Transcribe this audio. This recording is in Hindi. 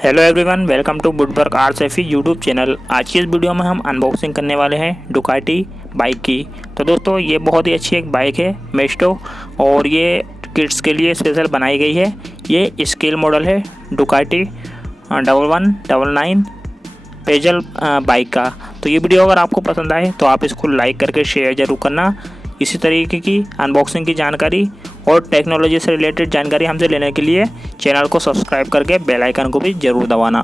Hello everyone, welcome to woodwork R Saifi YouTube channel. आज की इस वीडियो में हम अनबॉक्सिंग करने वाले हैं डुकाटी बाइक की। तो दोस्तों, ये बहुत ही अच्छी एक बाइक है मेस्टो, और ये किड्स के लिए स्पेशल बनाई गई है। ये स्केल मॉडल है डुकाटी 1199 पेजल बाइक का। तो ये वीडियो अगर आपको पसंद आए तो आप इसको लाइक करके शेयर ज़रूर करना। इसी तरीके की अनबॉक्सिंग की जानकारी और टेक्नोलॉजी से रिलेटेड जानकारी हमसे लेने के लिए चैनल को सब्सक्राइब करके बेल आइकन को भी ज़रूर दबाना।